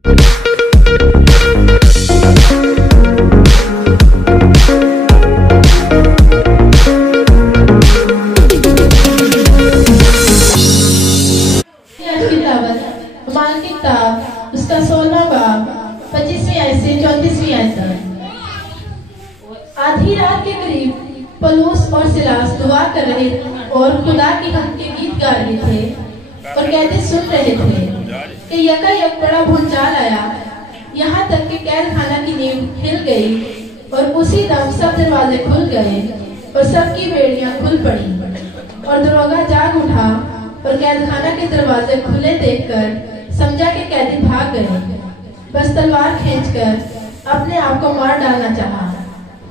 उसका 16वां बाब 25वीं आयत से 34वीं आयत तक। आधी रात के करीब पौलुस और सिलास दुआ कर रहे और खुदा की हम्द के गीत गा रहे थे और कहते सुन रहे थे कि यकायक बड़ा भूचाल आया, यहाँ तक कि कैद खाना की नींव हिल गई और उसी दम सब दरवाजे खुल गए और सबकी बेड़ियां खुल पड़ी और दरोगा जाग उठा और कैद खाना के दरवाजे खुले देखकर समझा कि कैदी भाग गए। बस तलवार खींचकर अपने आप को मार डालना चाहा,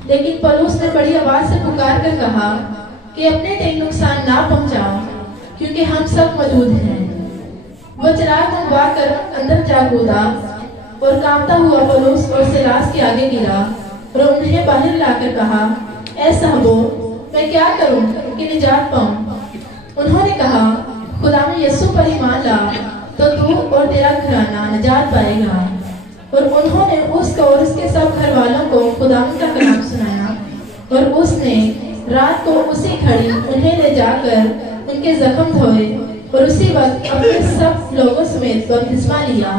लेकिन पौलुस ने बड़ी आवाज से पुकार कर कहा कि अपने टेक नुकसान ना पहुंचाओ, क्योंकि हम सब मौजूद हैं। वो चिराग मंगवा कर अंदर जा कूदा और कांपता हुआ पौलुस और सिलास के आगे गिरा और उन्हें बाहर लाकर कहा, ऐ साहबो, मैं क्या करूं कि निजात पाऊं? उन्होंने कहा, खुदा में यीशु पर ईमान ला तो तू और तेरा घराना निजात पाएगा। और उन्होंने उसको और उसके सब घर वालों को खुदा का कलाम सुनाया और उसने रात को उसी घड़ी उन्हें ले जाकर उनके जख्म धोए और उसी वक्त अपने सब लोगों समेत बपतिस्मा लिया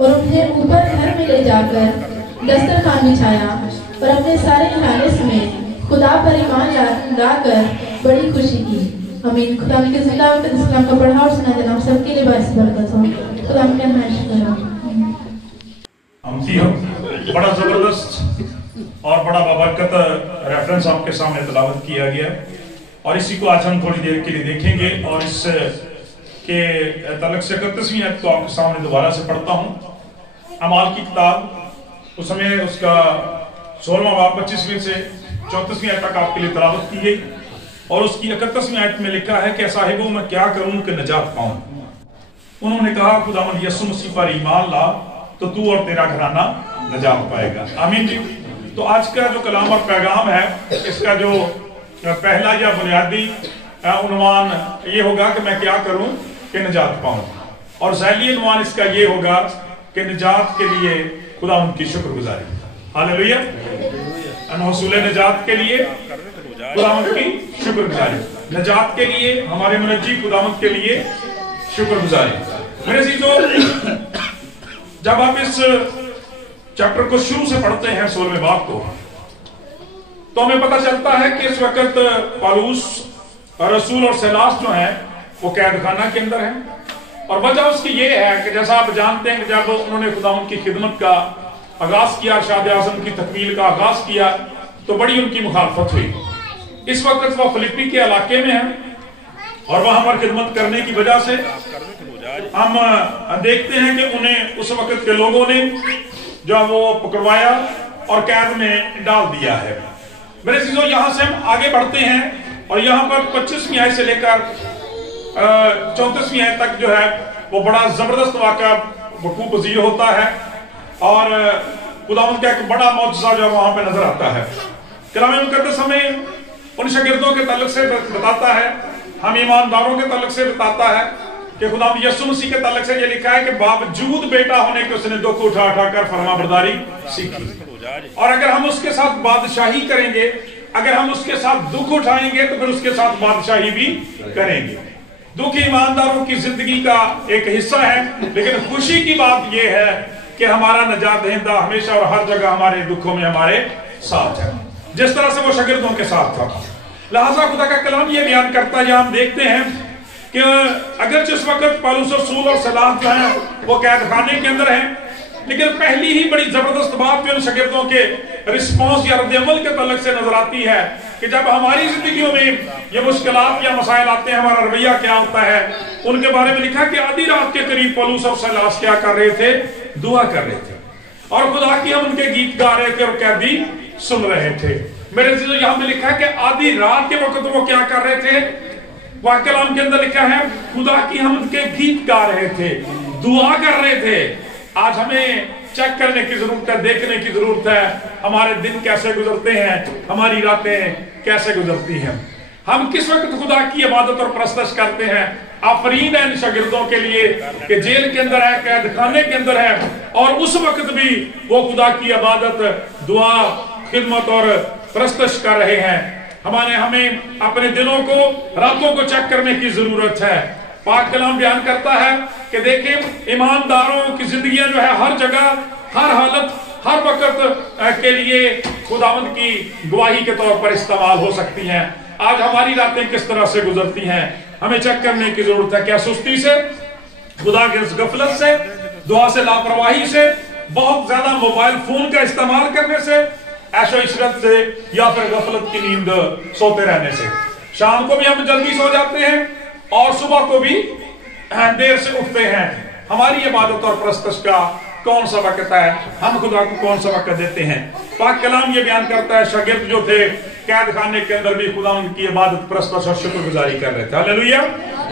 और उन्हें ऊपर घर में ले जाकर दस्तरखान बिछाया और अपने सारे घराने समेत खुदा पर ईमान लाकर बड़ी खुशी की। आमीन। खुदा के इस्लाम का पढ़ा और सुना देना सबके लिए बारिश बरकत हो। खुदा के बड़ा जबरदस्त और बड़ा बाबरकत रेफरेंस आपके सामने तलावत किया गया और इसी को आज हम थोड़ी देर के लिए देखेंगे और इस के तलक से 31वीं आयत को आपके सामने दोबारा से पढ़ता हूँ। अमाल की किताब उस समय उसका 16वां बाब 25वीं से 34वीं आयत तक आपके लिए तलावत की गई और उसकी 31वीं आयत में लिखा है कि साहिबों मैं क्या करूं कि नजात पाऊं। उन्होंने कहा, खुदावंद यीशु मसीह पर ईमान ला तो तू और तेरा घराना नजात पाएगा। आमीन जी। तो आज का जो कलाम और पैगाम है, इसका जो पहला या बुनियादी उन्वान ये होगा कि मैं क्या करूं कि नजात पाऊं, और ज़ैली उन्वान इसका ये होगा कि निजात के लिए खुदा उनकी शुक्रगुजारी। हालेलुया। हसूल निजात के लिए खुदावंद की शुक्रगुजारी, निजात के लिए हमारे मुनज्जी खुदावंद के लिए शुक्रगुजारी। मेरे सीधो जब आप इस चैप्टर को शुरू से पढ़ते हैं 16वें बाब को, तो हमें पता चलता है कि इस वक्त पौलुस रसूल और सिलास जो हैं वो कैद खाना के अंदर हैं। और वजह उसकी ये है कि जैसा आप जानते हैं कि जब उन्होंने खुदावंद की खिदमत का आगाज किया, शाद आज़म की तकमील का आगाज किया, तो बड़ी उनकी मुखालफत हुई। इस वक्त वो फिलिप्पी के इलाके में हैं और वहां पर खिदमत करने की वजह से हम देखते हैं कि उन्हें उस वक्त के लोगों ने जो वो पकड़वाया और कैद में डाल दिया है। मेरे चीजों यहां से हम आगे बढ़ते हैं और यहाँ पर 25वीं आयत से लेकर 34वीं आयत तक जो है वो बड़ा जबरदस्त वाक़या वकूअ पज़ीर होता है और खुदावंद का एक बड़ा मौजज़ा जो वहां पे नजर आता है। कलाम मुक़द्दस हमें उन शागिर्दों के ताल्लुक से बताता है, हम ईमानदारों के ताल्लुक से बताता है कि खुदावंद यीशु मसीह के ताल्लुक से ये लिखा है कि बावजूद बेटा होने के उसने दुख उठा कर फरमाबरदारी सीखी। और अगर हम उसके साथ बादशाही करेंगे, अगर हम उसके साथ दुख उठाएंगे तो फिर उसके साथ बादशाही भी करेंगे। दुख ईमानदारों की जिंदगी का एक हिस्सा है, लेकिन खुशी की बात यह है कि हमारा नजात दहिंदा हमेशा और हर जगह हमारे दुखों में हमारे साथ है, जिस तरह से वो शागिर्दों के साथ था। लिहाजा खुदा का कलाम ये बयान करता है, हम देखते हैं कि अगर जिस वक्त पौलुस रसूल और सिलास जो हैं वो कैद खाने के अंदर हैं, लेकिन पहली ही बड़ी जबरदस्त बात जो इन शागिर्दों के रिस्पॉन्स या रद्द-ए-अमल के ताल्लुक से नजर आती है कि जब हमारी जिंदगियों में ये मुश्किलात या मसाइल आते हैं, हमारा रवैया क्या होता है। उनके बारे में लिखा कि आधी रात के करीब पौलुस और सिलास क्या कर रहे थे, दुआ कर रहे थे और खुदा की हम उनके गीत गा रहे थे और कैदी सुन रहे थे। मेरे चीजों यहाँ पे लिखा है कि आधी रात के वक्त वो क्या कर रहे थे, वाक़ कलाम के अंदर लिखा है खुदा की हम उनके गीत गा रहे थे, दुआ कर रहे थे। आज हमें चेक करने की जरूरत है, देखने की जरूरत है हमारे दिन कैसे गुजरते हैं, हमारी रातें कैसे गुजरती हैं, हम किस वक्त खुदा की इबादत और परस्तश करते हैं आफरीन है इन शागिर्दों के लिए कि जेल के अंदर है, कैद खाने के अंदर है, और उस वक्त भी वो खुदा की इबादत, दुआ, खिदमत और परस्तश कर रहे हैं। हमें अपने दिलों को, रातों को चेक करने की जरूरत है। पाक कलाम बयान करता है कि देखिए ईमानदारों की जिंदगियां जो है हर जगह, हर हालत, हर वक्त के लिए खुदावंद की गवाही के तौर पर इस्तेमाल हो सकती हैं। आज हमारी रातें किस तरह से गुजरती हैं, हमें चेक करने की जरूरत है। क्या सुस्ती से, खुदा के गफलत से, दुआ से लापरवाही से, बहुत ज्यादा मोबाइल फोन का इस्तेमाल करने से, ऐशो इशरत से, या फिर गफलत की नींद सोते रहने से। शाम को भी हम जल्दी सो जाते हैं और सुबह को भी देर से उठते हैं। हमारी इबादत और परस्तश का कौन सा वक्त है, हम खुदा को कौन सा वक्त देते हैं? पाक कलाम ये बयान करता है शागिर्द जो थे कैद खाने के अंदर भी खुदा उनकी इबादत, परस्तश और शुक्रगुजारी कर रहे थे। हालेलुया,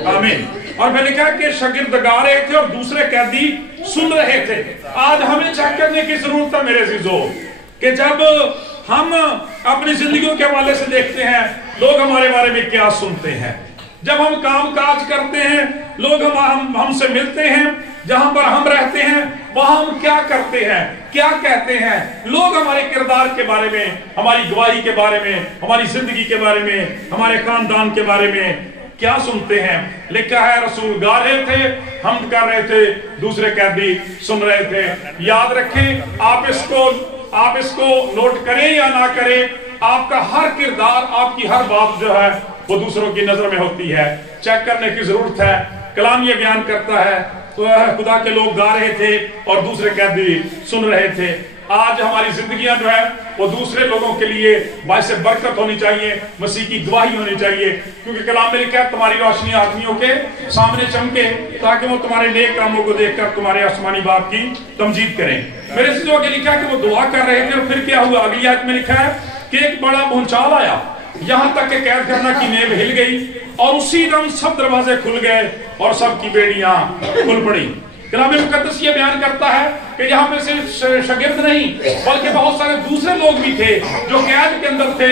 आमीन। और फिर लिखा कि शागिर्द गा रहे थे और दूसरे कैदी सुन रहे थे। आज हमें चेक करने की जरूरत है मेरे अजीजों कि जब हम अपनी जिंदगियों के हवाले से देखते हैं लोग हमारे बारे में क्या सुनते हैं, जब हम काम काज करते हैं लोग हमसे मिलते हैं, जहां पर हम रहते हैं वहां हम क्या करते हैं, क्या कहते हैं, लोग हमारे किरदार के बारे में, हमारी गवाही के बारे में, हमारी जिंदगी के बारे में, हमारे खानदान के बारे में क्या सुनते हैं। लिखा है रसूल गा रहे थे, हम कर रहे थे, दूसरे कैदी सुन रहे थे। याद रखें, आप इसको नोट करें या ना करें, आपका हर किरदार, आपकी हर बात जो है वो दूसरों की नजर में होती है। चेक करने की जरूरत है। कलाम ये बयान करता है तो खुदा के लोग गा रहे थे और दूसरे कैदी सुन रहे थे। आज हमारी जिंदगियां जो है वो दूसरे लोगों के लिए बाइसे बरकत होनी चाहिए, मसीह की गवाही होनी चाहिए, क्योंकि कलाम में लिखा है तुम्हारी रोशनी आदमियों के सामने चमके ताकि वो तुम्हारे नेक कामों को देखकर तुम्हारे आसमानी बाप की तमजीद करें। मेरे से जो आगे लिखा है कि वो दुआ कर रहे थे और फिर क्या हुआ। अगली आयत में लिखा है कि एक बड़ा भूचाल आया, यहां तक कि कैद खाना की नींव हिल गई और उसी दम सब दरवाजे खुल गए और सबकी बेड़ियां खुल पड़ी। कलाम मुकद्दस ये बयान करता है कि यहाँ पे सिर्फ शागिर्द नहीं बल्कि बहुत सारे दूसरे लोग भी थे जो कैद के अंदर थे,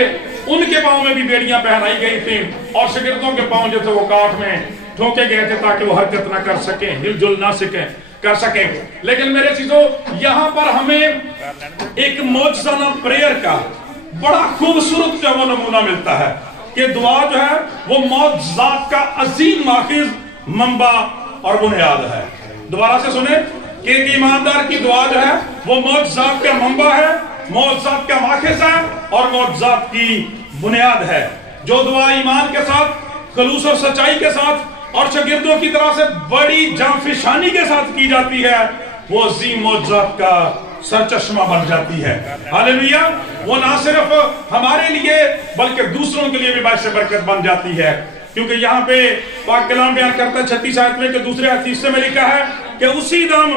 उनके पांव में भी बेड़ियां पहनाई गई थी और शागिर्दों के पांव जो थे वो काठ में ठोके गए थे ताकि वो हरकत ना कर सके, हिलजुल ना कर सके। लेकिन मेरे चीजों, यहाँ पर हमें एक मौजज़ाना प्रेयर का बड़ा खूबसूरत जो वो नमूना मिलता है कि दुआ जो है वो मौजज़ात का अजीम माखिज, मंबा और बुनियाद है। दोबारा से सुने कि एक ईमानदार की दुआ जो है वो मौजज़ात का मंबा है, मौजज़ात का माखिज है और मौजज़ात की बुनियाद है। जो दुआ ईमान के साथ, खलूस और सच्चाई के साथ और शागिर्दों की तरह से बड़ी जांफिशानी के साथ की जाती है, वो अजीम मौजज़ात का सरचश्मा बन जाती है। हालेलुया। वो ना सिर्फ हमारे लिए बल्कि दूसरों के लिए भी बाइस बरकत बन जाती है, क्योंकि यहाँ पे पाक कलाम बयान करता है 36 आयत में कि दूसरे हिस्से में लिखा है कि उसी दम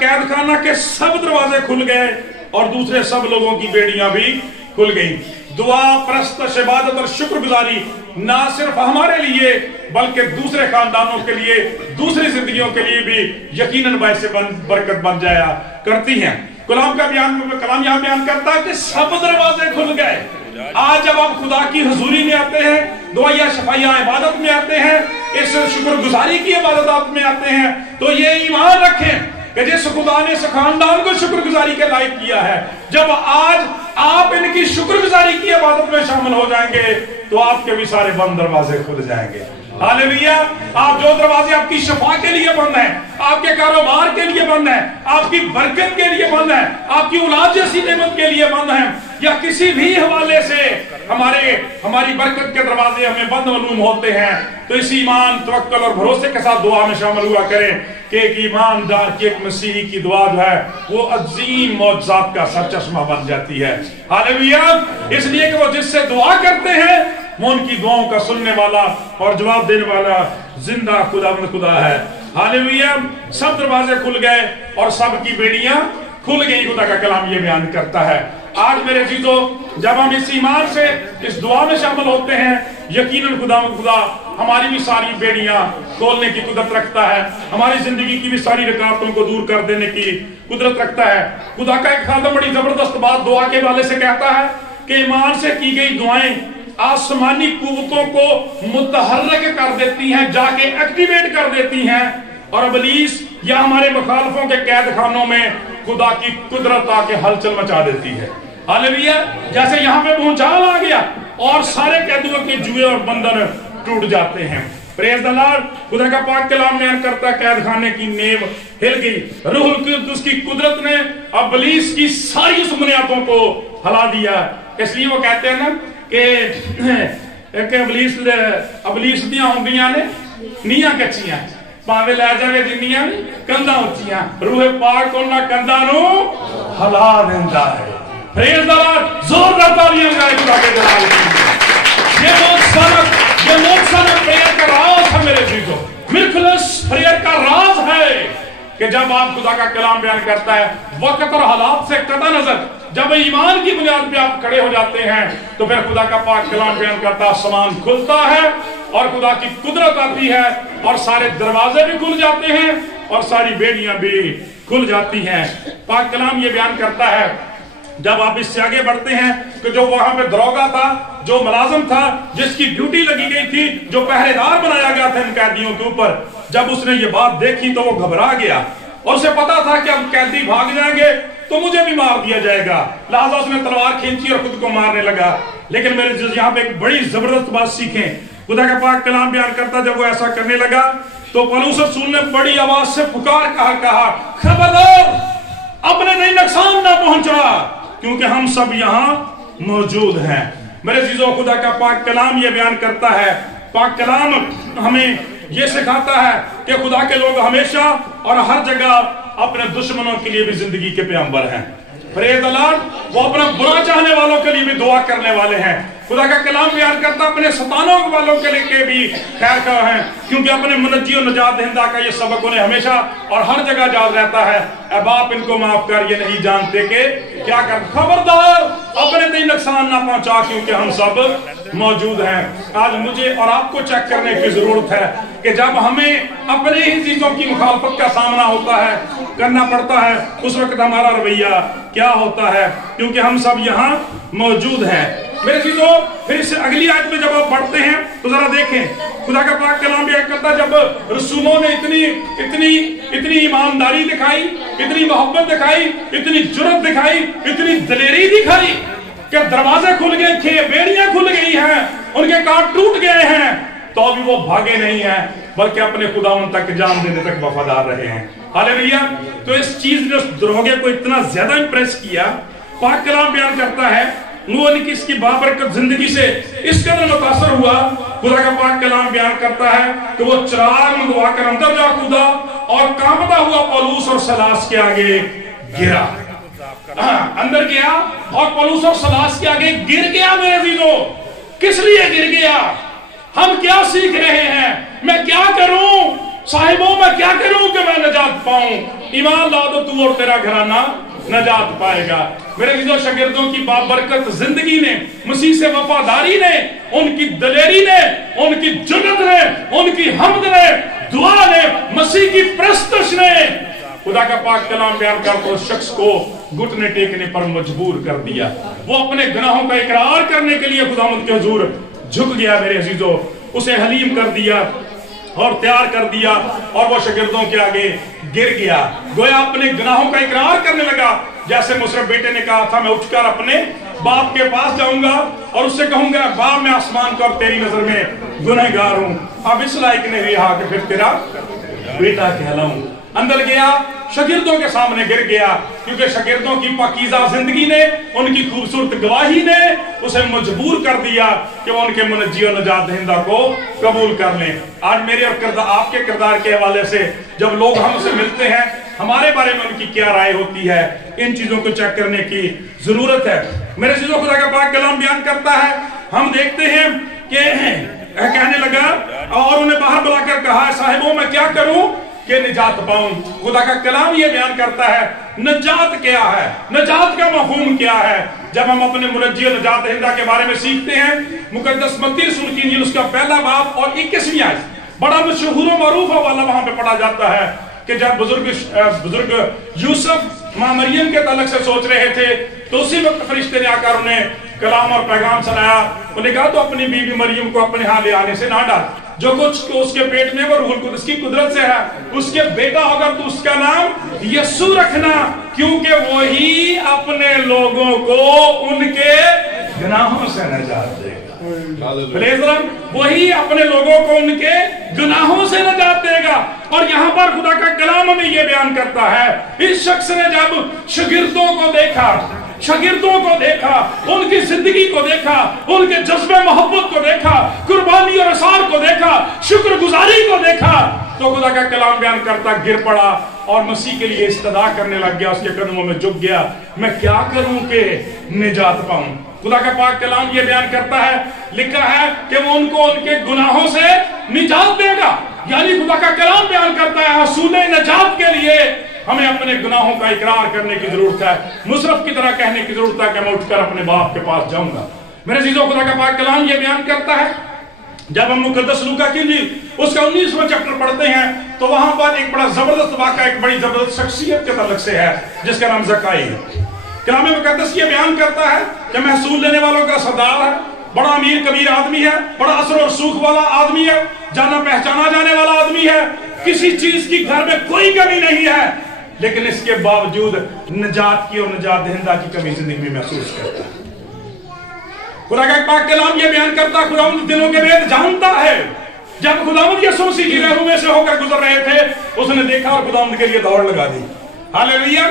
कैद खाना के सब दरवाजे खुल गए और दूसरे सब लोगों की बेड़ियां भी खुल गई। दुआ, परस्तश, इबादत और शुक्रगुजारी ना सिर्फ हमारे लिए बल्कि दूसरे खानदानों के लिए, दूसरी जिंदगियों के लिए भी यकीनन बाइस बरकत बन जाया करती हैं। कलाम यहाँ बयान करता है कि सब दरवाजे खुल गए। आज जब आप खुदा की हुजूरी में आते हैं, दुआया शफाया इबादत में आते हैं, इस शुक्रगुजारी की इबादत में आते हैं, तो ये ईमान रखें कि जिस खुदा ने इस खानदान को शुक्रगुजारी के लायक किया है, जब आज आप इनकी शुक्रगुजारी की इबादत में शामिल हो जाएंगे तो आपके भी सारे बंद दरवाजे खुल जाएंगे। हालेलुया। आप जो दरवाजे आपकी शफा के लिए बंद हैं, आपके कारोबार के लिए बंद हैं, आपकी बरकत के लिए बंद हैं, आपकी औलाद जैसी नेमत के लिए बंद हैं, या किसी भी हवाले से हमारी बरकत के दरवाजे हमें बंद मालूम होते हैं, तो इस ईमान, तवक्कल और भरोसे के साथ दुआ में शामिल हुआ करें कि एक ईमानदार की, एक मसीही की दुआ जो है वो अजीम मौजज़ात का सरचश्मा बन जाती है। हालेलुया। इसलिए कि वो जिससे दुआ करते हैं वो उनकी दुआओं का सुनने वाला और जवाब देने वाला जिंदा खुदा है। हालेलुया। सब दरवाजे खुल गए और सब की बेड़ियां खुल गई, खुदा का कलाम ये बयान करता है। आज मेरे चीजों, जब हम इस ईमान से इस दुआ में शामिल होते हैं, यकीनन खुदा हमारी भी सारी बेड़ियां खोलने की कुदरत रखता है, हमारी जिंदगी की भी सारी रुकावटों को दूर कर देने की कुदरत रखता है। खुदा का एक खादम बड़ी जबरदस्त बात दुआ के वाले से कहता है कि ईमान से की गई दुआएं आसमानी कुव्वतों को मुतहर्रिक कर देती हैं, जाके एक्टिवेट कर देती हैं, और इब्लीस या हमारे मुखालफों के कैद खानों में खुदा की कुदरत आके हलचल मचा देती है। हालेलुया। जैसे यहाँ पे भूचाल आ गया और सारे कैदियों के जुए और बंधन टूट जाते हैं। Praise the Lord. खुदा का पाक कलाम बयान करता है कैद खाने की नींव हिल गई, रूहुल कुद्दुस की कुदरत ने इब्लीस की सारी उस बुनियादों को हिला दिया। इसलिए वो कहते हैं ना कि इब्लीस दियां होंदियां ने नीयां कच्चियां, भावे लै जावे जिन्नियां कंधां उच्चियां, रूहे पाक उन्हां कंधां नूं हिला दिंदा है। Praise the Lord. जोरदार तालियां लगाएं खुदा के जलाल की। ये मोक्सनक प्रेयर का राज है मेरे जीजो, मिरकुलस प्रेयर का राज है कि जब आप खुदा का कलाम बयान करता है, वक्त और हालात से कता नजर जब ईमान की बुनियाद पे आप खड़े हो जाते हैं, तो फिर खुदा का पाक कलाम बयान करता है, आसमान खुलता है और खुदा की कुदरत आती है और सारे दरवाजे भी खुल जाते हैं और सारी बेड़ियां भी खुल जाती हैं। पाक कलाम ये बयान करता है, जब आप इससे आगे बढ़ते हैं कि जो वहां पे दरोगा था, जो मुलाजिम था, जिसकी ड्यूटी लगी गई थी, जो पहरेदार बनाया गया था इन कैदियों के ऊपर, जब उसने ये बात देखी तो वो घबरा गया और उसे पता था कि अब कैदी भाग जाएंगे तो मुझे भी मार दिया जाएगा। लिहाजा उसने तलवार खींची और खुद को मारने लगा। लेकिन मेरे यहाँ पे एक बड़ी जबरदस्त बात सीखें। खुदा का पाक कलाम बयान करता, जब वो ऐसा करने लगा तो पौलुस रसूल ने बड़ी आवाज से पुकार कहा, खबरदार अपने नहीं नुकसान ना पहुंचा, क्योंकि हम सब यहाँ मौजूद हैं। मेरे अजीजों, खुदा का पाक कलाम ये बयान करता है, पाक कलाम हमें ये सिखाता है कि खुदा के लोग हमेशा और हर जगह अपने दुश्मनों के लिए भी जिंदगी के पैगंबर हैं। Praise the Lord. वो अपना बुरा चाहने वालों के लिए भी दुआ करने वाले हैं। खुदा का कलाम बयान करता अपने सताने वालों के लिए भी खैर का है, क्योंकि अपने मुनज्जी और नजात दहिंदा का ये सबक उन्हें हमेशा और हर जगह याद रहता है। ऐ बाप इनको माफ कर, ये नहीं जानते कि क्या कर। खबरदार अपने कोई नुकसान ना पहुंचा, क्योंकि हम सब मौजूद हैं। आज मुझे और आपको चेक करने की जरूरत है कि जब हमें अपने ही चीजों की मुखालफत का सामना होता है, करना पड़ता है, उस वक्त हमारा रवैया क्या होता है, क्योंकि हम सब यहाँ मौजूद हैं। मेरे चीजों, फिर इससे अगली आयत में जब आप पढ़ते हैं तो जरा देखें, खुदा का पाक कलाम भी करता है, जब रसूलों ने इतनी ईमानदारी दिखाई, इतनी मोहब्बत दिखाई, इतनी जुर्रत दिखाई, इतनी दलेरी दिखाई कि दरवाजे खुल गए थे, बेड़ियां खुल गई हैं, उनके काट टूट गए हैं, तो अभी वो भागे नहीं हैं, बल्कि अपने खुदावन तक जान देने तक वफादार रहे हैं। हालेलुया। तो इस चीज ने उस दरोगे को इतना ज्यादा इंप्रेस किया, पाक कलाम बयान करता है, इसकी बाबरकत जिंदगी से इस कदर मुतासर हुआ। खुदा का पाक कलाम बयान करता है कि वो चिराग मंगवा कर अंदर जा कूदा और कांपता हुआ पौलुस और सलास के आगे गिरा। अंदर गया और पौलुस और सलास के आगे गिर गया। मेरे अजीजों, किस लिए गिर गया? हम क्या सीख रहे हैं? मैं क्या करूं साहिबों, मैं क्या करूं कि मैं नजात पाऊं? ईमान ला दो, तू और तेरा घराना नजात पाएगा। मेरे अजीजों, शागिर्दों की बाबरकत जिंदगी ने, मसीह से वफादारी ने, उनकी दलेरी ने, उनकी जुर्रत ने, उनकी हमद ने, दुआ ने, मसीह की प्रस्तश ने खुदा का पाक कलाम बयान कर उस शख्स को घुटने टेकने पर मजबूर कर दिया। वो अपने गुनाहों का इकरार करने के लिए खुदावंद के हुजूर झुक गया। मेरे अजीजों, उसे हलीम कर दिया और तैयार कर दिया और वो शागिर्दों के आगे गिर गया। गोया अपने गुनाहों का इकरार करने लगा, जैसे मुसरफ बेटे ने कहा था, मैं उठकर अपने बाप के पास जाऊंगा और उससे कहूंगा, बाप मैं आसमान को अब तेरी नजर में गुनहगार हूं, अब इस लायक नहीं रहा कि फिर तेरा बेटा कहलाऊं। अंदर गया, शागिर्दों के सामने गिर गया, क्योंकि शागिर्दों की पाकीज़ा जिंदगी ने, उनकी खूबसूरत गवाही ने उसे मजबूर कर दिया कि वो उनके मुनज्जी और नजात दहिंदा को कबूल कर लें। आज मेरे और आपके किरदार के हवाले से जब लोग हमसे मिलते हैं, हमारे बारे में उनकी क्या राय होती है, इन चीजों को चेक करने की जरूरत है। मेरे चीजों खुदा का पाक कलाम बयान करता है, हम देखते हैं कि कहने लगा और उन्हें बाहर बुलाकर कहा, साहिबों मैं क्या करूं कि निजात पाऊं। खुदा का कलाम ये बयान करता है, निजात क्या है, निजात का मफहूम क्या है। जब हम अपने मुनज्जी और नजात दहिंदा के बारे में सीखते हैं, मुकद्दस मत्ती रसूल की इंजील उसका पहला बाब और 21वीं आयत, बड़ा मशहूर और मरूफ हवाला वहां पे पढ़ा जाता है कि जब बुजुर्ग यूसुफ मां मरियम के ताल्लुक से सोच रहे थे, तो उसी वक्त फरिश्ते ने आकर उन्हें कलाम और पैगाम सुनाया। उन्होंने कहा तो अपनी बीवी मरियम को अपने यहाँ ले आने से ना डर, जो कुछ उसके पेट में वो रूहुल कुद्स की कुदरत से है, उसके बेटा होगा तो उसका नाम यीशु रखना, क्योंकि वही अपने लोगों को उनके गुनाहों से नजात देगा। वही अपने लोगों को उनके गुनाहों से नजात देगा। और यहाँ पर खुदा का कलाम हमें यह बयान करता है, इस शख्स ने जब शागिर्दों को देखा, उनकी जिंदगी को देखा, उनके जज्बे मोहब्बत को देखा, कुर्बानी और असार को देखा, शुक्रगुजारी को देखा, तो खुदा का कलाम बयान करता गिर पड़ा और मसीह के लिए इस्तदा करने लग गया, उसके कदमों में झुक गया, मैं क्या करूं कि निजात पाऊं। खुदा का पाक कलाम ये बयान करता है, लिखा है कि वो उनको उनके गुनाहों से निजात देगा। यानी खुदा का कलाम बयान करता है हसूले निजात के लिए हमें अपने गुनाहों का इकरार करने की जरूरत है, नुसरत की तरह कहने की जरूरत है कि मैं उठकर अपने बाप के पास जाऊंगा। मेरे अजीजों, खुदा का पाक कलाम ये बयान करता है, जब हम मुकद्दस लूका की इंजील उसका 19वां चैप्टर पढ़ते हैं तो वहां पर एक बड़ा जबरदस्त वाक़या, एक बड़ी जबरदस्त शख्सियत के ताल्लुक से है, जिसका नाम ज़काई है। कलाम मुकद्दस ये बयान करता है कि महसूल लेने वालों का सरदार है, बड़ा अमीर कबीर आदमी है, बड़ा असर और सूख वाला आदमी है, जाना पहचाना जाने वाला आदमी है, किसी चीज की घर में कोई कमी नहीं है, लेकिन इसके बावजूद निजात की और निजात दहिंदा की कमी जिंदगी में महसूस करता है। खुदा का पाक कलाम ये बयान करता है, खुदावंद दिलों के भेद जानता है। जब खुदावंद यीशु मसीह की रहनुमाई में से होकर गुजर रहे थे, उसने देखा और खुदावंद के लिए दौड़ लगा दी। हालेलुया।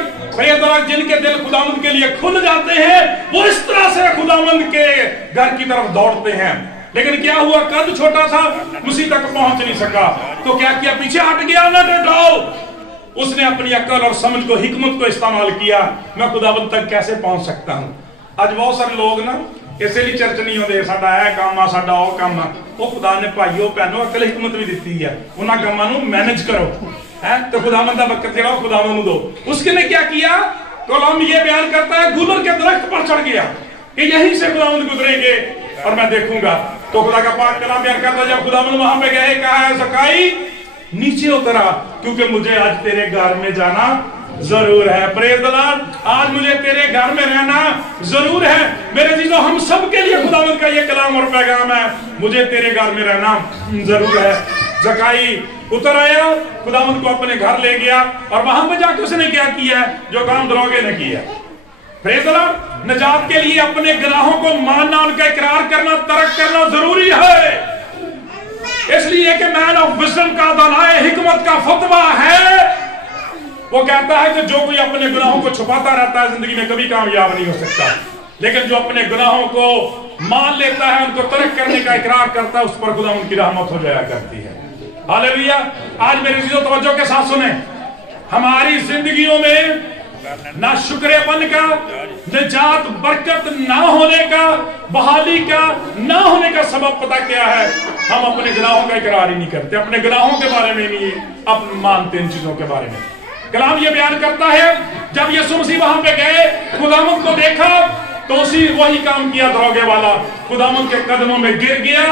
जिनके दिल खुदावंद के लिए खुल जाते हैं, वो इस तरह से खुदावंद के घर की तरफ दौड़ते हैं। लेकिन क्या हुआ, कद छोटा था, मसीह तक पहुंच नहीं सका, तो क्या किया, पीछे हट गया, ना डराओ। उसने अपनी अकल और समझ को, हिकमत को इस्तेमाल किया, मैं खुदावंद तक कैसे पहुंच सकता हूं। आज बहुत सारे लोग ना इसलिए चर्च नहीं होते, साडा है काम आ, साडा वो काम आ। वो खुदा ने भाइयों भैनों अकल हिकमत भी दी है, उन्होंने कामों को मैनेज करो है, तो खुदावंद का वक्त जेड़ा खुदावंद दो। उसने क्या किया, कलाम ये बयान करता है, गुलर के दरख्त पर चढ़ गया कि यहीं से खुदावंद गुजरेंगे और मैं देखूंगा। तो खुदा का पाक कलाम बयान करता है, जब खुदावंद वहां पे गए, कहा है ज़काई नीचे उतरा, क्योंकि मुझे आज तेरे घर में जाना जरूर है। प्रेज़ द लॉर्ड, आज मुझे तेरे घर में रहना जरूर है। मेरे जीजों, हम सब के लिए खुदावंद का ये कलाम और पैगाम है, मुझे तेरे घर में रहना जरूर है। ज़काई उतर आया, खुदावंद को अपने घर ले गया और वहां पे जाकर उसने क्या किया, जो काम दरोगे ने किया। प्रेज़ द लॉर्ड, निजात के लिए अपने गुनाहों को मानना, उनका इकरार करना, तर्क करना जरूरी है। इसलिए कि मैन ऑफ विजडम का दानाए हिकमत का फतवा है, वो कहता है कि जो कोई अपने गुनाहों को छुपाता रहता है जिंदगी में कभी कामयाब नहीं हो सकता, लेकिन जो अपने गुनाहों को मान लेता है, उनको तर्क करने का इकरार करता है, उस पर खुदा उनकी रहमत हो जाया करती है। हालेलुया। आज मेरे जीजों तवज्जो के साथ सुने, हमारी जिंदगियों में ना शुक्रेपन का, निजात बरकत ना होने का, बहाली का ना होने का सबब पता क्या है, हम अपने गुनाहों का इकरार ही नहीं करते, अपने गुनाहों के बारे में नहीं अपने मानते इन चीजों के बारे में। कलाम ये बयान करता है, जब यीशु मसीह वहां पे गए, खुदावंद को देखा, तो उसी वही काम किया दरोगे वाला, खुदावंद के कदमों में गिर गया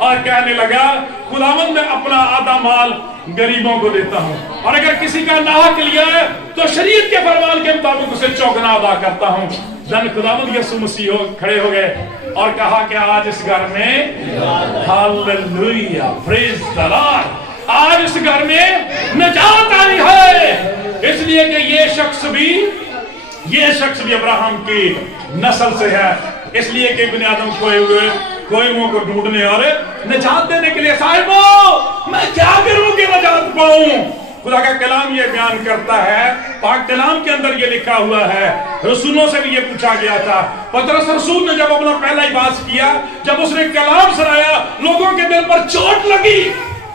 और कहने लगा, खुदावंद मैं अपना आधा माल गरीबों को देता हूं, और अगर किसी का नाहक लिया है तो शरीयत के फरमान के मुताबिक उसे चौगुना अदा करता हूं। जन खुदावंद यीशु मसीह खड़े हो गए और कहा कि आज इस घर में हालेलुया, प्रेज द लॉर्ड, आज इस घर में निजात आई है। इसलिए कि ये शख्स भी अब्राहम की नस्ल से है, इसलिए कि बिन आदम खोए हुए खोएमों को ढूंढने और निजात देने के लिए, साहिबो मैं क्या करूं कि निजात पाऊं। खुदा का कलाम ये बयान करता है, पाक कलाम के अंदर ये लिखा हुआ है, रसूलों से भी ये पूछा गया था। पतरस रसूल ने जब अपना पहला ही बात किया, जब उसने कलाम सुनाया, लोगों के दिल पर चोट लगी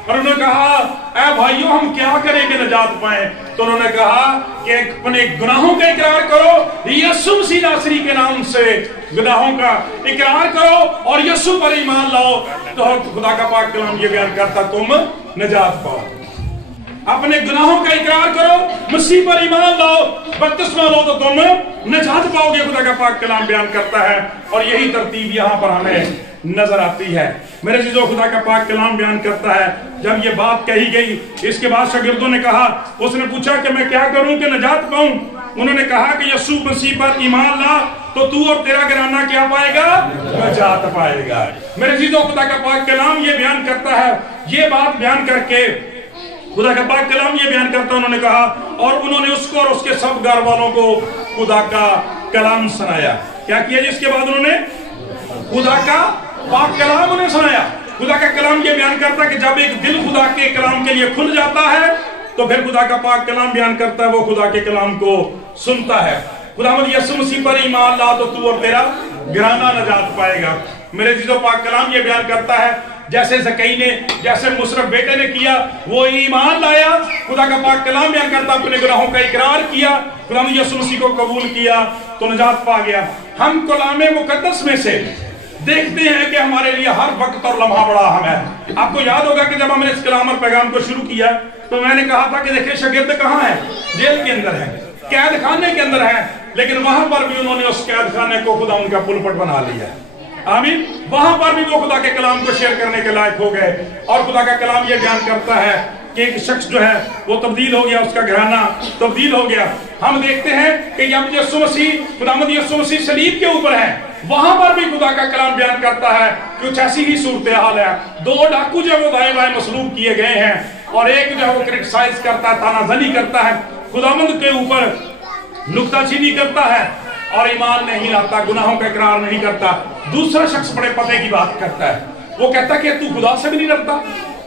और उन्होंने कहा, ऐ भाइयों हम क्या करें कि निजात पाएं। तो उन्होंने कहा कि अपने गुनाहों का इकरार करो, यीशु मसीह नासरी के नाम से गुनाहों का इकरार करो और यीशु पर ईमान लाओ, तो खुदा का पाक कलाम ये बयान करता तुम निजात पाओ। अपने गुनाहों का इकरार करो, मसीह पर ईमान लाओ, बपतिस्मा लो, तो तुम निजात पाओगे, खुदा का पाक कलाम बयान करता है। और यही तरतीब यहाँ पर हमें नजर आती है। मेरे चीजों, खुदा का पाक कलाम बयान करता है, जब ये बात कही गई, इसके बाद शागिर्दों ने कहा, उसने पूछा कि मैं क्या करूं कि निजात पाऊं। उन्होंने कहा कि यीशु मसीह पर ईमान ला तो तू और तेरा घराना क्या पाएगा? नजात पाएगा। मेरे चीजों, खुदा का पाक कलाम ये बयान करता है, ये बात बयान करके खुदा का पाक कलाम ये बयान करता है, उन्होंने कहा और उन्होंने उसको और उसके सब घर वालों को खुदा का कलाम सुनाया। क्या किया जिसके बाद उन्होंने खुदा का पाक कलाम उन्हें सुनाया। खुदा का कलाम ये बयान करता है कि जब एक दिल खुदा के कलाम के लिए खुल जाता है तो फिर खुदा का पाक कलाम बयान करता है, वो खुदा के कलाम को सुनता है। खुदावंद यीशु मसीह पर ईमान ला तो तू और तेरा घराना नजात पाएगा। मेरे चीजों, पाक कलाम ये बयान करता है जैसे ज़कई ने, जैसे मुशर्रफ बेटे ने किया, वो ईमान लाया, खुदा का पाक कलाम बयान करता, अपने गुनाहों का इकरार किया, खुदावंद यीशु मसीह को कबूल किया तो नजात पा गया। हम कलामे मुकद्दस में से देखते हैं कि हमारे लिए हर वक्त और लम्हा बड़ा अहम है। आपको याद होगा कि जब हमने इस कलाम और पैगाम को शुरू किया तो मैंने कहा था कि देखिए शागिर्द कहाँ है? जेल के अंदर है, कैद खाने के अंदर है, लेकिन वहां पर भी उन्होंने उस कैद खाने को खुदा उनका पुलपट बना लिया। आमीन। वहां पर भी वो खुदा के कलाम को शेयर करने के लायक हो गए। और खुदा का कलाम ये बयान करता है कि एक शख्स जो है वो तब्दील हो गया, उसका घराना तब्दील हो गया। हम देखते हैं कि जब यीशु मसीह, खुदावंद यीशु मसीह सलीब के ऊपर है, वहां पर भी खुदा का कलाम बयान करता है कि कुछ ऐसी ही सूरत हाल है। दो डाकू जो वो दाएं बाएं मसलूब किए गए हैं और एक जो है वो क्रिटिसाइज करता है, तानाजनी करता है, खुदावंद के ऊपर नुक्ताचीनी करता है और ईमान नहीं लाता, गुनाहों का इकरार नहीं करता। दूसरा शख्स बड़े पते की बात करता है, वो कहता है कि तू खुदा से भी नहीं डरता।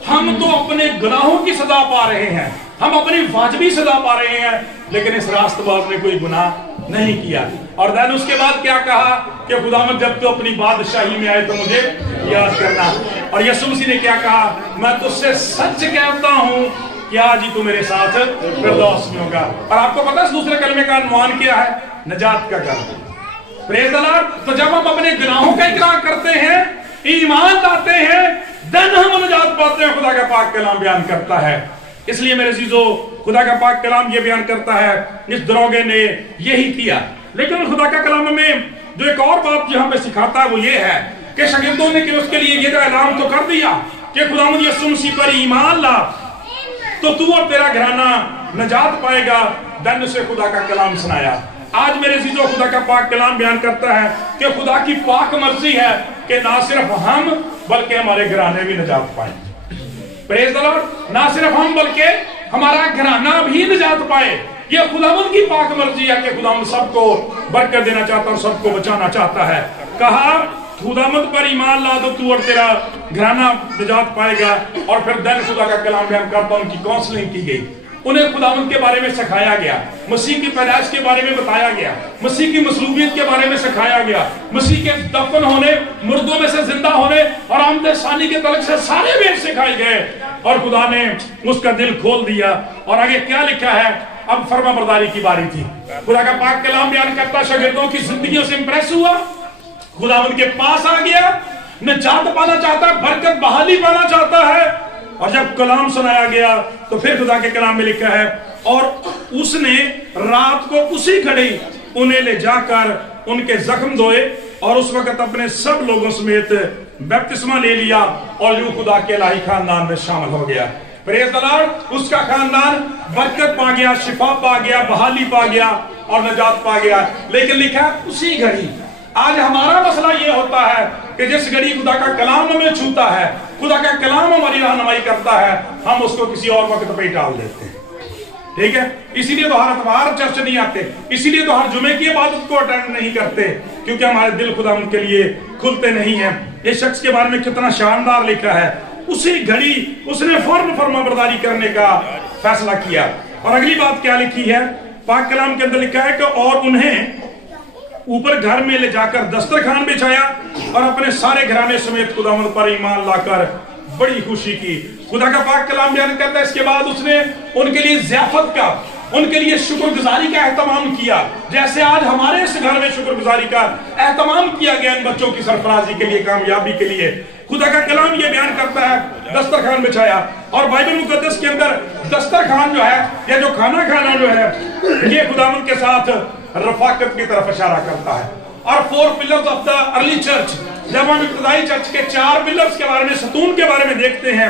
हम तो अपने गुनाहों की सजा पा रहे हैं, हम अपनी वाजबी सजा पा रहे हैं, लेकिन इस रास्तबाज ने कोई गुनाह नहीं किया। और देन उसके बाद क्या कहा कि खुदावंद जब तो अपनी बादशाही में आए तो मुझे याद करना। और यीशु मसीह ने क्या कहा? मैं तुझसे सच कहता हूं कि आज ही तू मेरे साथ फिरदौस में होगा। और आपको पता है दूसरे कलमे का अनुमान क्या है? नजात का कलमा। Praise the Lord. तो जब हम अपने गुनाहों का इकरार करते हैं, ईमान लाते हैं, देन हम नजात पाते हैं। खुदा का पाक कलाम बयान करता है। इसलिए मेरे अजीजों, खुदा का पाक कलाम ये बयान करता है, इस दरोगे ने यही किया। लेकिन खुदा का कलाम में जो एक और बात यहाँ पे सिखाता है वो ये है कि शागिर्दों ने उसके लिए ये ऐलान तो कर दिया कि खुदावंद यीशु मसीह पर ईमान ला तो तू और तेरा घराना नजात पाएगा। देन उसे खुदा का कलाम सुनाया। आज मेरे अजीजों, खुदा का पाक कलाम बयान करता है कि खुदा की पाक मर्जी है कि ना सिर्फ हम बल्कि हमारे घराने भी नजात पाए। Praise the Lord. ना सिर्फ हम बल्कि हमारा घराना भी नजात पाए। ये खुदावंद की पाक मर्जी है कि खुदावंद सबको बरकत देना चाहता है और सबको बचाना चाहता है। कहा खुदावंद पर ईमान ला तो तू और तेरा घराना नजात पाएगा। और फिर दिन खुदा का कलाम बयान करता, उनकी काउंसलिंग की गई, उन्हें खुदावंद के बारे में सिखाया गया, मसीह की पैदाइश के बारे में बताया गया, मसीह की मसलूबियत के बारे में सिखाया गया, मसीह के दफन होने, मुर्दों में से जिंदा होने और आमद सानी के तलक से सारे भेद सिखाए गए। और खुदा ने उसका दिल खोल दिया। और आगे क्या लिखा है? अब फर्मा बरदारी की बारी थी। खुदा का पाक कलाम बयान करता, शागिर्दों की जिंदगियों से इंप्रेस हुआ, खुदावंद के पास आ गया, निजात पाना चाहता है, बरकत बहाली पाना चाहता है। और जब कलाम सुनाया गया तो फिर खुदा के कलाम में लिखा है और उसने रात को उसी घड़ी उन्हें ले जाकर उनके जख्म धोए और उस वक्त अपने सब लोगों समेत बपतिस्मा ले लिया और यूं खुदा के इलाही खानदान में शामिल हो गया। Praise the Lord. उसका खानदान बरकत पा गया, शिफा पा गया, बहाली पा गया और नजात पा गया। लेकिन लिखा उसी घड़ी। आज हमारा मसला ये होता है कि जिस घड़ी खुदा का कलाम हमें छूता है, खुदा का कलाम हमारी रहनुमाई करता है, हम उसको किसी और वक्त पे टाल देते हैं। ठीक है। इसीलिए तो हर इतवार चर्च नहीं आते, इसीलिए तो हर जुमे की इबादत को अटेंड नहीं करते, क्योंकि हमारे दिल खुदा उनके लिए खुलते नहीं है। इस शख्स के बारे में कितना शानदार लिखा है। उसी घड़ी उसने फौरन फरमाबरदारी करने का फैसला किया। और अगली बात क्या लिखी है पाक कलाम के अंदर? लिखा है कि और उन्हें ऊपर घर में ले जाकर दस्तरखान बिछाया और अपने सारे घराने समेत खुदावंद पर ईमान लाकर बड़ी खुशी की। खुदा का पाक कलाम बयान करता है, इसके बाद उसने उनके लिए ज़ियाफत का, उनके लिए शुक्रगुजारी का एहतमाम किया, जैसे आज हमारे इस घर में शुक्रगुजारी का एहतमाम किया गया इन बच्चों की सरफराजी के लिए, कामयाबी के लिए। खुदा का कलाम ये बयान करता है दस्तरखान बिछाया। और बाइबल मुकद्दस के अंदर दस्तरखान जो है या जो खाना खाना जो है, ये खुदावंद के साथ रफाकत की तरफ इशारा करता है। और 4 pillars of the early church, जब हम इब्तदाई चर्च के 4 पिलर्स के बारे में, सतून के बारे में देखते हैं,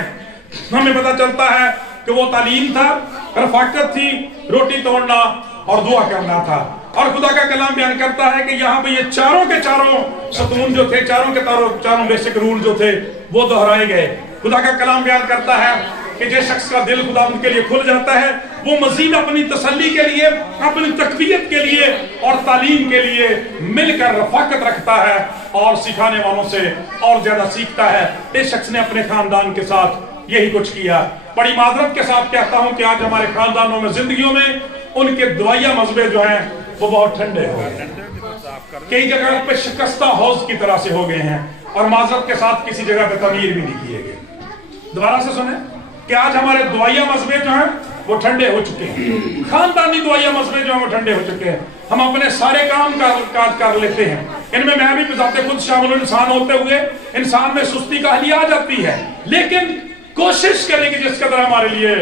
हमें पता चलता है कि वो तालीम था, रफाकत थी, रोटी तोड़ना اور دعا کرنا تھا. اور خدا کا کلام بیان کرتا ہے کہ یہاں پہ یہ چاروں کے چاروں ستون جو تھے, چاروں کے چاروں بیسک رول جو تھے وہ دہرائے گئے. خدا کا کلام بیان کرتا ہے کہ جس شخص کا دل خدا ان کے لیے کھل جاتا ہے وہ مزید اپنی تسلی کے لیے, اپنی تقویت کے لیے اور تعلیم کے لیے مل کر رفاقت رکھتا ہے اور سکھانے والوں سے اور زیادہ سیکھتا ہے. اس شخص نے اپنے خاندان کے ساتھ یہی کچھ کیا. بڑی معذرت کے ساتھ کہتا ہوں کہ آج ہمارے خاندانوں میں, زندگیوں میں ان کے دعائیہ مذہبے جو ہیں وہ بہت ٹھنڈے ہو گئے, کئی جگہ پہ شکستہ حوض کی طرح سے ہو گئے ہیں اور معذرت کے ساتھ کسی جگہ پہ تعمیر بھی نہیں کیے گئے. دوبارہ سے سنیں کہ آج ہمارے دعائیہ مذہبے جو ہیں وہ ٹھنڈے ہو چکے ہیں, خاندانی دعائیہ مذہبے جو ہیں وہ ٹھنڈے ہو چکے ہیں. ہم اپنے سارے کام کاج کر لیتے ہیں, ان میں بھی بذات خود شامل انسان ہوتے ہوئے انسان میں سستی کا حالیہ آ جاتی ہے, لیکن کوشش کریں کہ جس قدر ہمارے لیے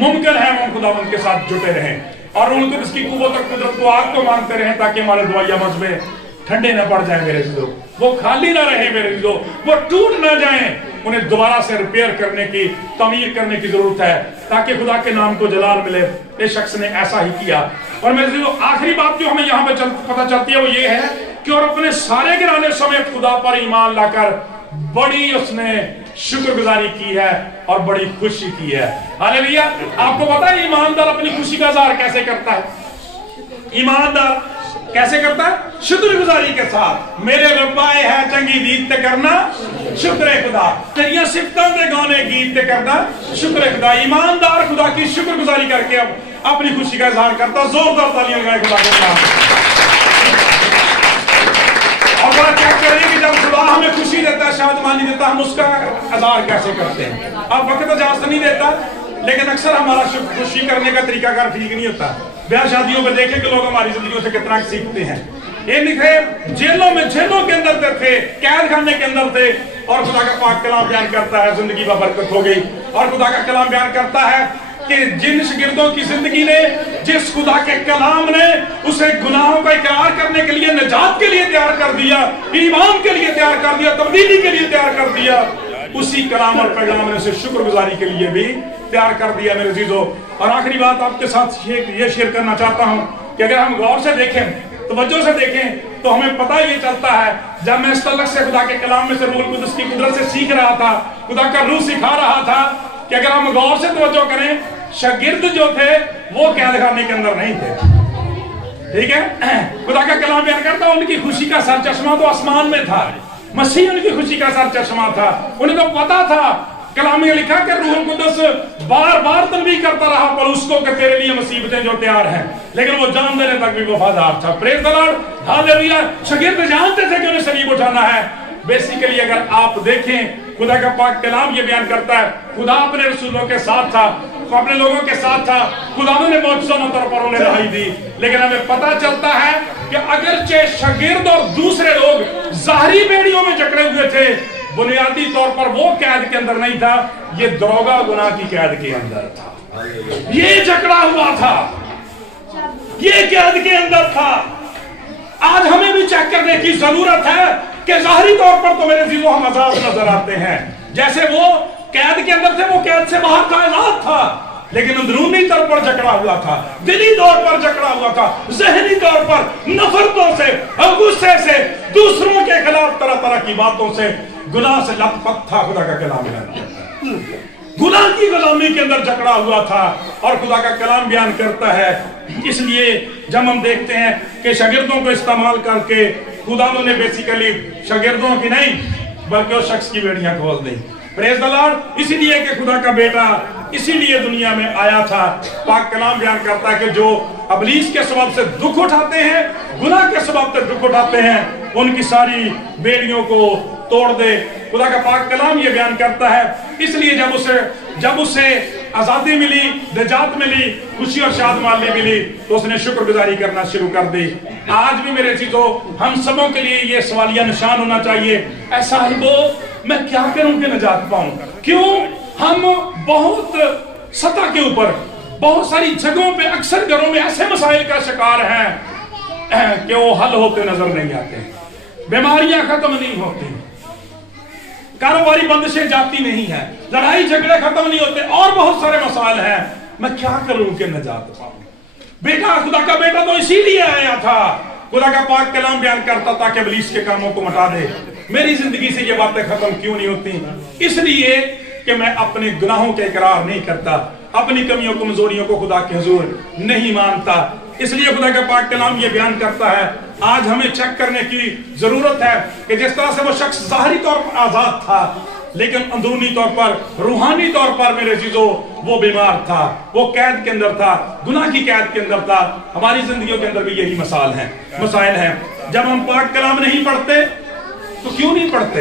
ممکن ہے ہم خدا ان کے ساتھ جٹے رہیں اور ان کو اس کی قوت اور قدرت کو آگ کو مانگتے رہیں تاکہ ہمارے دعائیہ مذہبے ٹھنڈے نہ پڑ جائیں میرے عزیزو, وہ خالی نہ رہیں میرے عزیزو, وہ ٹوٹ نہ جائیں. انہیں دوبارہ سے ریپیئر کرنے کی, تعمیر کرنے کی ضرورت ہے تاکہ خدا کے نام کو جلال ملے. اس شخص نے ایسا ہی کیا. اور میرے عزیزو آخری بات جو ہمیں یہاں پہ پتہ چلتی ہے وہ یہ ہے کہ اور اپنے سارے گھرانے سمیت خدا پر ایمان لا کر بڑی اس نے شکر گزاری کی ہے اور بڑی خوشی کی ہے. ہاللیلویا. آپ کو پتا ہے ایماندار اپنی خوشی کا اظہار کیسے کرتا ہے؟ ایماندار کیسے کرتا ہے؟ شکر گزاری کے ساتھ. میرے ربائے ہے چنگی دید تے کرنا شکر خدا, تیریاں صفتاں دے گانے گیت تے کرنا شکر خدا. ایماندار خدا کی شکر گزاری کر کے اپنی خوشی کا اظہار کرتا. زوردار تالیاں لگائے خدا کے نام. اور بڑا چیک کریں کہ جب خدا ہمیں خوشی دیتا ہے, شادمانی دیتا, ہم اس کا اظہار کیسے کرتے ہیں. اب وقت اجازت نہیں دیتا, لیکن اکثر ہمارا خوشی کرنے کا طریقہ کار ٹھیک نہیں ہوتا. بیاہ شادیوں میں دیکھیں کہ لوگ ہماری زندگیوں سے کتنا سیکھتے ہیں. یہ لکھے جیلوں کے اندر تھے, قید خانے کے اندر تھے, اور خدا کا پاک کلام بیان کرتا ہے زندگی میں برکت ہو گئی. اور خدا کا کلام بیان کرتا ہے کہ جن شاگردوں کی زندگی نے, جس خدا کے کلام نے اسے گناہوں کا اقرار کرنے کے لیے, نجات کے لیے تیار کر دیا, ایمان کے لیے تیار کر دیا, تبدیلی کے لیے تیار کر دیا, اسی کلام اور پیغام نے اسے شکر گزاری کے لیے بھی تیار کر دیا میرے عزیزو. اور آخری بات آپ کے ساتھ یہ شیئر کرنا چاہتا ہوں کہ اگر ہم غور سے دیکھیں, توجہ سے دیکھیں, تو ہمیں پتہ یہ چلتا ہے جب میں اس تعلق سے خدا کے کلام میں سے روح القدس کی قدرت سے سیکھ رہا تھا, خدا کا روح سکھا رہا تھا, کہ اگر ہم غور سے توجہ کریں, شاگرد جو تھے وہ قید خانے کے اندر نہیں تھے. ٹھیک ہے, خدا کا کلام بیان کرتا ان کی خوشی کا سرچشمہ تو آسمان میں تھا. مسیح ان کی خوشی کا سرچشمہ تھا. انہیں تو پتا تھا, کلام میں لکھا کہ روح القدس بار بار تنبیہ کرتا رہا پولس کو کہ تیرے لیے مصیبتیں جو تیار ہیں, لیکن وہ جان دینے تک بھی وفادار تھا. پریز دی لارڈ, ہاللیلویا. شاگرد جانتے تھے کہ انہیں صلیب اٹھانا ہے. بیسیکلی اگر آپ دیکھیں خدا کا پاک کلام یہ بیان کرتا ہے خدا اپنے رسولوں کے ساتھ تھا, اپنے لوگوں کے ساتھ تھا. خدا نے معجزوں طور پر انہیں رہائی دی, لیکن ہمیں پتہ چلتا ہے کہ اگرچہ شاگرد اور دوسرے لوگ ظاہری بیڑیوں میں جکڑے ہوئے تھے, بنیادی طور پر وہ قید کے اندر نہیں تھا, یہ دروگا گناہ کی قید کے اندر تھا. یہ جکڑا ہوا تھا, یہ قید کے اندر تھا. آج ہمیں بھی چیک کرنے کی ضرورت ہے کہ ظاہری طور پر تو میرے عزیزو ہم آزاد نظر آتے ہیں, جیسے وہ قید کے اندر تھے, وہ قید سے باہر تھا, آزاد تھا, لیکن اندرونی طور پر جکڑا ہوا تھا, دلی طور پر جکڑا ہوا تھا, ذہنی طور پر نفرتوں سے, غصے سے, دوسروں کے خلاف طرح طرح کی باتوں سے, گناہ سے لت پت تھا. خدا کا کلام بیان گناہ کی غلامی کے اندر جکڑا ہوا تھا, اور خدا کا کلام بیان کرتا ہے. اس لیے جب ہم دیکھتے ہیں کہ شاگردوں کو استعمال کر کے خدا نے بیسیکلی شاگردوں کی نہیں بلکہ اس شخص کی بیڑیاں کھول دی. پریز دی لارڈ. اسی لیے کہ خدا کا بیٹا اسی لیے دنیا میں آیا تھا. پاک کلام بیان کرتا ہے کہ جو ابلیس کے سبب سے دکھ اٹھاتے ہیں, گناہ کے سبب سے دکھ اٹھاتے ہیں, ان کی ساری بیڑیوں کو توڑ دے. خدا کا پاک کلام یہ بیان کرتا ہے. اس لیے جب اسے آزادی ملی, نجات ملی, خوشی اور شادمانی ملی, تو اس نے شکر گزاری کرنا شروع کر دی. آج بھی میرے عزیزو ہم سبوں کے لیے یہ سوالیہ نشان ہونا چاہیے, اے صاحبو میں کیا کروں کہ نجات پاؤں. کیوں ہم بہت سطح کے اوپر بہت ساری جگہوں پہ اکثر گھروں میں ایسے مسائل کا شکار ہیں کہ وہ حل ہوتے نظر نہیں آتے, بیماریاں ختم نہیں ہوتی, کاروباری بندشیں جاتی نہیں ہیں, لڑائی جھگڑے ختم نہیں ہوتے, اور بہت سارے مسائل ہیں. میں کیا کروں کہ نجات پاؤں. बेटा, खुदा का बेटा तो इसीलिए आया था, खुदा का पाक कलाम बयान करता ताकि इब्लीस के कामों को मिटा दे। मेरी जिंदगी से ये बातें खत्म क्यों नहीं होती? इसलिए कि मैं अपने गुनाहों के इकरार नहीं करता, अपनी कमियों कमजोरियों को खुदा के हुजूर नहीं मानता। इसलिए खुदा का पाक कलाम ये बयान करता है, आज हमें चेक करने की जरूरत है कि जिस तरह से वो शख्स ज़ाहिरी तौर पर आजाद था, लेकिन अंदरूनी तौर पर, रूहानी तौर पर मेरे चीजों वो बीमार था, वो कैद के अंदर था, गुनाह की कैद के अंदर था। हमारी जिंदगियों के अंदर भी यही मसाइल हैं। जब हम पाक कलाम नहीं पढ़ते तो क्यों नहीं पढ़ते?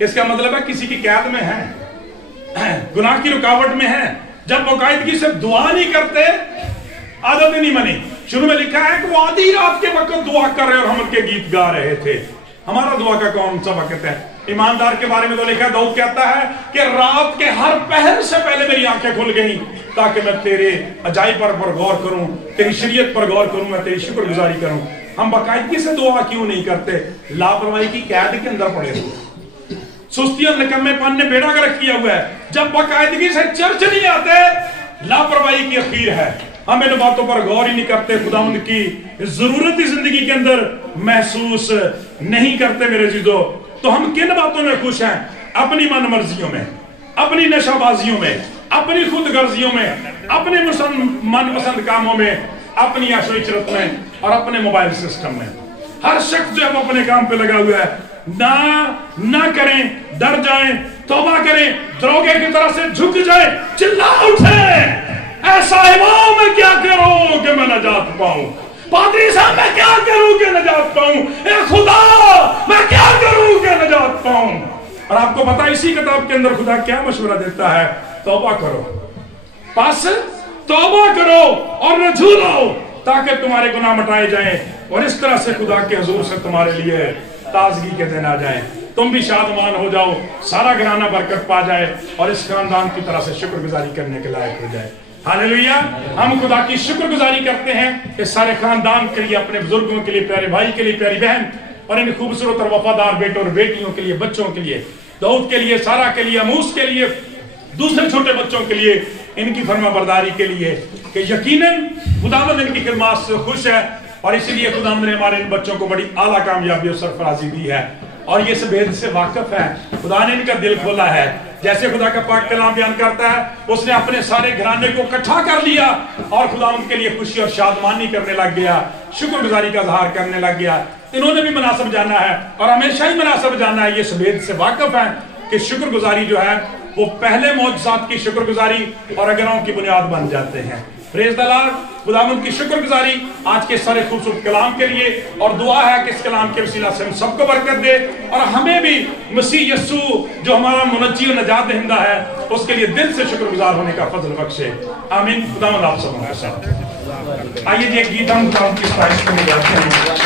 इसका मतलब है किसी की कैद में है, गुनाह की रुकावट में है। जब बाकायदगी से दुआ नहीं करते, आदत नहीं बनी। शुरू में लिखा है कि वो आधी रात के वक्त दुआ कर रहे और हम उनके गीत गा रहे थे। हमारा दुआ का कौन सा वक्त है? ईमानदार के बारे में तो लिखा, दाऊद कहता है कि रात के हर पहर से पहले मेरी आंखें खुल गई ताकि मैं तेरे अजाइब पर गौर करूं, तेरी शरीयत पर गौर करूं, मैं तेरी शुक्रगुजारी करूं। हम बाकायदगी से दुआ क्यों नहीं करते? लापरवाही की कैद के अंदर पड़े हुए, सुस्ती और निकम्मेपन ने बेड़ा गर्क किया हुआ है। जब बाकायदगी से चर्च नहीं आते, लापरवाही की अखीर है। हम इन बातों पर गौर ही नहीं करते, खुदावंद की जरूरत जिंदगी के अंदर महसूस नहीं करते मेरे जीजो। तो हम किन बातों में खुश हैं? अपनी मन मर्जियों में, अपनी नशाबाजियों में, अपनी खुद गर्जियों में, अपने मनपसंद कामों में, अपनी आशोइचरत में और अपने मोबाइल सिस्टम में। हर शख्स जो है अपने काम पे लगा हुआ है। ना करें, डर जाएं, तौबा करें, दरोगे की तरह से झुक जाए, चिल्ला उठे, ऐसा इमाम मैं क्या करूं कि मैं नजात पाऊं? पादरी साहब मैं क्या करूं कि नजात पाऊं? ए खुदा मैं क्या करूं कि नजात पाऊं? और आपको पता इसी किताब के अंदर खुदा क्या मशवरा देता है? तौबा करो, बस तौबा करो और रजू लाओ ताकि तुम्हारे गुनाह मिटाए जाएं और इस तरह से खुदा के हुजूर से तुम्हारे लिए ताजगी के दिन आ जाए। तुम भी शादमान हो जाओ, सारा घराना बरकत पा जाए और इस खानदान की तरह से शुक्रगुजारी करने के लायक हो जाए। हालेलुया। हम खुदा की शुक्रगुजारी करते हैं इस सारे खानदान के लिए, अपने बुजुर्गों के लिए, प्यारे भाई के लिए, प्यारी बहन और इन खूबसूरत और वफादार बेटों और बेटियों के लिए, बच्चों के लिए, दाऊद के लिए, सारा के लिए, अमूस के लिए, दूसरे छोटे बच्चों के लिए, इनकी फरमाबरदारी के लिए कि यकीनन खुदावंद इनकी खिदमत से खुश है और इसीलिए खुदावंद ने हमारे इन बच्चों को बड़ी आला कामयाबी और सरफराजी दी है और ये इस भेद से वाकिफ है। खुदा ने इनका दिल खोला है। जैसे खुदा का पाक कलाम बयान करता है, उसने अपने सारे घराने को इकट्ठा कर लिया और खुदा उनके लिए खुशी और शादमानी करने लग गया, शुक्रगुजारी का इजहार करने लग गया। इन्होंने भी मुनासिब जाना है और हमेशा ही मुनासिब जाना है। ये इस भेद से वाकिफ है कि शुक्रगुजारी जो है वो पहले मौजज़ात की शुक्रगुजारी और अगरों की बुनियाद बन जाते हैं। Praise the Lord. खुदावंद की शुक्रगुजारी आज के सारे खूबसूरत कलाम के लिए और दुआ है कि इस कलाम के वसीला से हम सबको बरकत दे और हमें भी मसीह यस्सू जो हमारा मुनज्जी और नजात दहिंदा है उसके लिए दिल से शुक्रगुजार होने का फजल बख्शे। आमीन। खुदावंद आप सबको आइए जी एक गीत हम खुदावंद की स्तुति करते हैं।